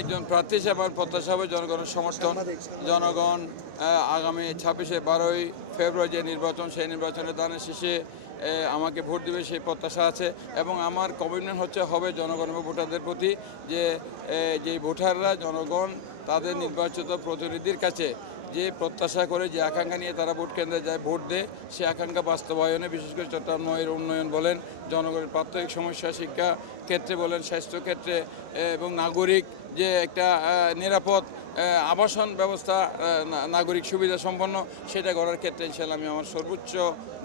একজন প্রার্থী হিসেবে আমার প্রত্যাশা হবে জনগণের সমর্থন। জনগণ আগামী 12ই ফেব্রুয়ারি যে নির্বাচন, সেই নির্বাচনে দানের শীষে আমাকে ভোট দেবে সেই প্রত্যাশা আছে। এবং আমার কমিটমেন্ট হবে জনগণ এবং ভোটারদের প্রতি যে ভোটাররা জনগণ তাদের নির্বাচিত প্রতিনিধির কাছে যে প্রত্যাশা করে, যে আকাঙ্ক্ষা নিয়ে তারা ভোট কেন্দ্রে যায় ভোট দেয়, সেই আকাঙ্ক্ষা বাস্তবায়নে বিশেষ করে চট্টগ্রামের উন্নয়ন বলেন, জনগণের প্রাত্যহিক সমস্যা, শিক্ষা ক্ষেত্রে বলেন, স্বাস্থ্য ক্ষেত্রে এবং নাগরিক যে একটা নিরাপদ আবাসন ব্যবস্থা, নাগরিক সুবিধা সম্পন্ন, সেটা করার ক্ষেত্রে ইনশাআল্লাহ আমি আমার সর্বোচ্চ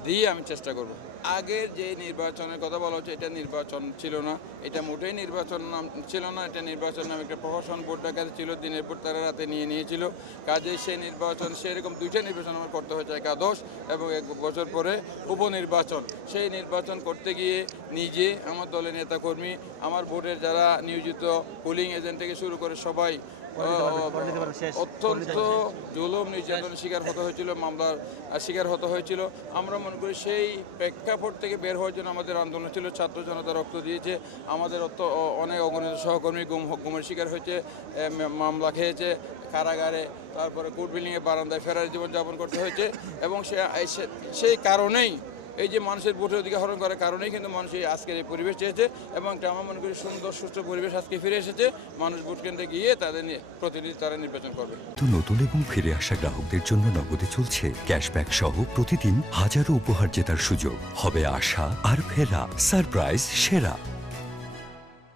দিয়ে আমি চেষ্টা করব। আগের যে নির্বাচনের কথা বলা হচ্ছে, এটা নির্বাচন ছিল না, এটা মোটেই নির্বাচন নাম ছিল না, এটা নির্বাচন নামে একটা প্রহসন ভোট ডাকাতি ছিল, দিনের ভোট তারা রাতে নিয়েছিল। কাজেই সেই নির্বাচন, সেরকম দুইটা নির্বাচন আমার করতে হয়েছে, একাদশ এবং 1 বছর পরে উপনির্বাচন। সেই নির্বাচন করতে গিয়ে নিজে, আমার দলের নেতাকর্মী, আমার ভোটের যারা নিয়োজিত পোলিং এজেন্ট থেকে শুরু করে সবাই অত্যন্ত জুলুম নির্যাতনের শিকার হতে হয়েছিল, মামলার শিকার হতে হয়েছিল। আমরা মনে করি সেই প্রেক্ষাপট থেকে বের হওয়ার জন্য আমাদের আন্দোলন ছিল, ছাত্র জনতা রক্ত দিয়েছে, আমাদের অনেক অগণিত সহকর্মী গুমের শিকার হয়েছে, মামলা খেয়েছে কারাগারে, তারপরে কোর্ট বিল্ডিংয়ে বারান্দায় ফেরার জীবনযাপন করতে হয়েছে। এবং সেই কারণেই এই যে মানুষের ভোটের অধিকার হরণ করার কারণেই কিন্তু মানুষ এই আজকের এই পরিবেশ চেয়েছে। এবং আমার মনে করি সুন্দর সুষ্ঠু পরিবেশ আজকে ফিরে এসেছে। মানুষ ভোট কেন্দ্রে গিয়ে তাদের প্রতিনিধি তারা নির্বাচন করবে। তো নতুন এবং ফিরে আসা গ্রাহকদের জন্য নগদে চলছে ক্যাশব্যাক সহ প্রতিদিন হাজারো উপহার জেতার সুযোগ। হবে আশা আর ফেরা, সারপ্রাইজ সেরা।